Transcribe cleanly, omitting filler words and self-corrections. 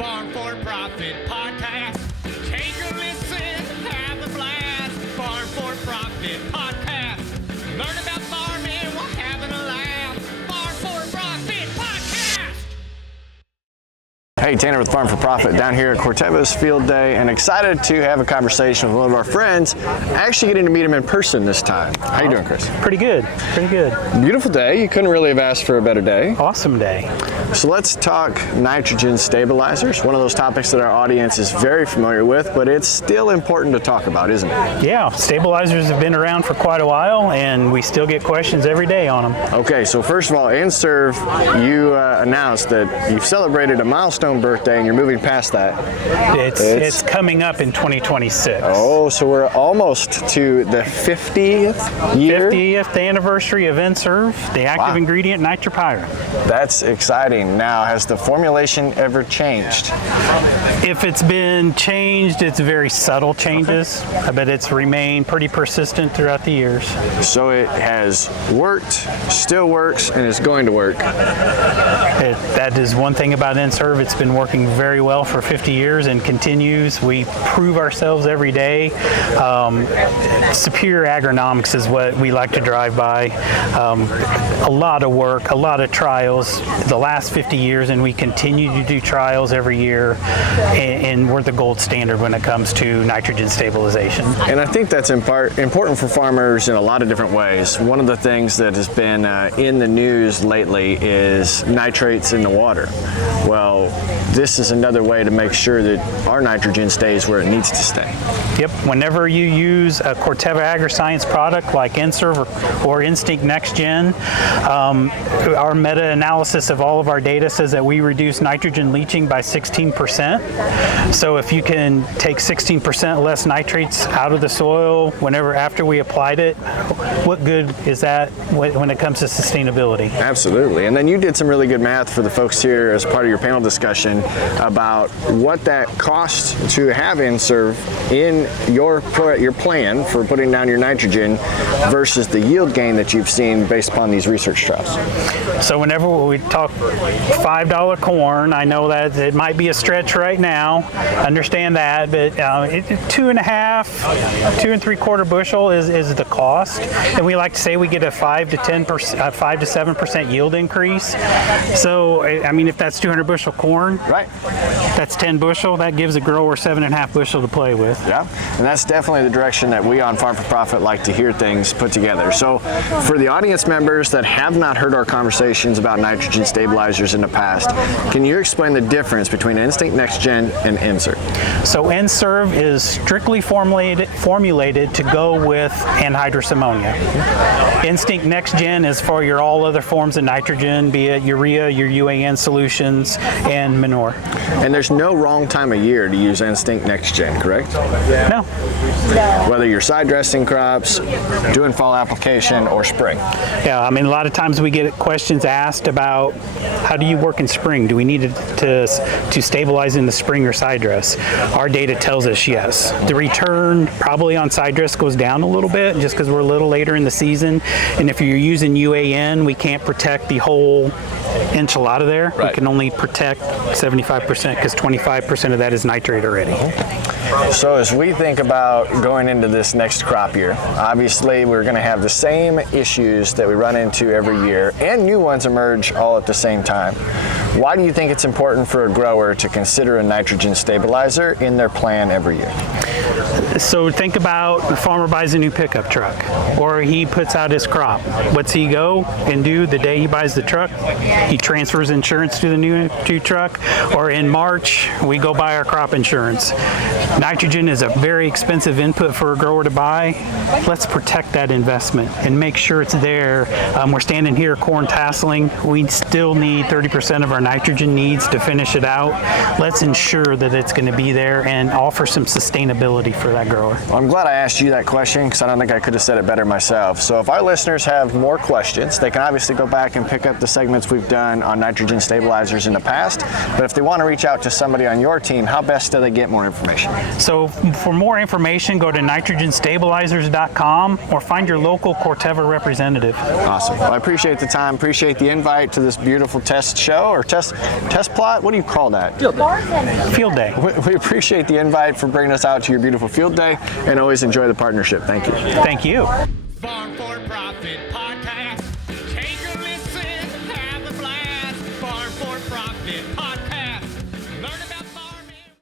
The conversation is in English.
Farm4Profit podcast. Take a listen, have a blast. Farm4Profit podcast. Learn about farming while having a laugh. Farm4Profit podcast. Hey, Tanner with Farm4Profit down here at Corteva's field day, and excited to have a conversation with one of our friends, actually getting to meet him in person this time. How you doing, Chris? Pretty good, pretty good. Beautiful day. You couldn't really have asked for a better day. Awesome day. So let's talk nitrogen stabilizers, one of those topics that our audience is very familiar with, but it's still important to talk about, isn't it? Yeah, stabilizers have been around for quite a while, and we still get questions every day on them. Okay, so first of all, N-Serve, you announced that you've celebrated a milestone birthday and you're moving past that. It's coming up in 2026. Oh, so we're almost to the 50th year? 50th anniversary of N-Serve, the active ingredient nitropyrin. That's exciting. Now, has the formulation ever changed? If it's been changed, it's very subtle changes, but it's remained pretty persistent throughout the years. So it has worked, still works, and is going to work. That is one thing about N-Serve. It's been working very well for 50 years and continues. We prove ourselves every day. Superior agronomics is what we like to drive by. A lot of work, a lot of trials the last 50 years, and we continue to do trials every year, and we're the gold standard when it comes to nitrogen stabilization. And I think that's important for farmers in a lot of different ways. One of the things that has been in the news lately is nitrates in the water. Well, this is another way to make sure that our nitrogen stays where it needs to stay. Yep, whenever you use a Corteva AgriScience product like N-Serve or Instinct NXTGEN, our meta-analysis of all of our data says that we reduce nitrogen leaching by 16%. So if you can take 16% less nitrates out of the soil after we applied it, what good is that when it comes to sustainability? Absolutely. And then you did some really good math for the folks here as part of your panel discussion about what that costs to have N-Serve in your plan for putting down your nitrogen versus the yield gain that you've seen based upon these research trials. So whenever we talk $5 corn, I know that it might be a stretch right now, understand that, but 2 3/4 bushel is the cost, and we like to say we get a 5 to 7% yield increase. So I mean, if that's 200 bushel corn, right, that's 10 bushel. That gives a grower 7.5 bushel to play with. Yeah, and that's definitely the direction that we on Farm4Profit like to hear things put together. So for the audience members that have not heard our conversations about nitrogen stabilizers in the past, can you explain the difference between Instinct NXTGEN and N-Serve? So N-Serve is strictly formulated to go with anhydrous ammonia. Instinct NXTGEN is for your all other forms of nitrogen, be it urea, your UAN solutions, and manure. And there's no wrong time of year to use Instinct NXTGEN, correct? No. Whether you're side dressing crops, doing fall application, or spring. Yeah, I mean, a lot of times we get questions asked about how do you work in spring? Do we need to stabilize in the spring or side dress? Our data tells us yes. The return probably on side dress goes down a little bit just because we're a little later in the season. And if you're using UAN, we can't protect the whole enchilada there. Right. We can only protect 75% because 25% of that is nitrate already. So as we think about going into this next crop year, obviously we're going to have the same issues that we run into every year, and new ones emerge all at the same time. Why do you think it's important for a grower to consider a nitrogen stabilizer in their plan every year? So think about the farmer buys a new pickup truck, or he puts out his crop. What's he go and do the day he buys the truck? He transfers insurance to the new truck, or in March, we go buy our crop insurance. Nitrogen is a very expensive input for a grower to buy. Let's protect that investment and make sure it's there. We're standing here corn tasseling. We still need 30% of our nitrogen needs to finish it out. Let's ensure that it's going to be there and offer some sustainability for that grower. Well, I'm glad I asked you that question because I don't think I could have said it better myself. So if our listeners have more questions, they can obviously go back and pick up the segments we've done on nitrogen stabilizers in the past. But if they want to reach out to somebody on your team, how best do they get more information? So for more information, go to nitrogenstabilizers.com or find your local Corteva representative. Awesome. Well, I appreciate the time, appreciate the invite to this beautiful test show or test plot? What do you call that? Field day. We appreciate the invite for bringing us out to your beautiful field day, and always enjoy the partnership. Thank you. Thank you. Farm4Profit podcast. Take a listen, have a blast. Farm4Profit podcast.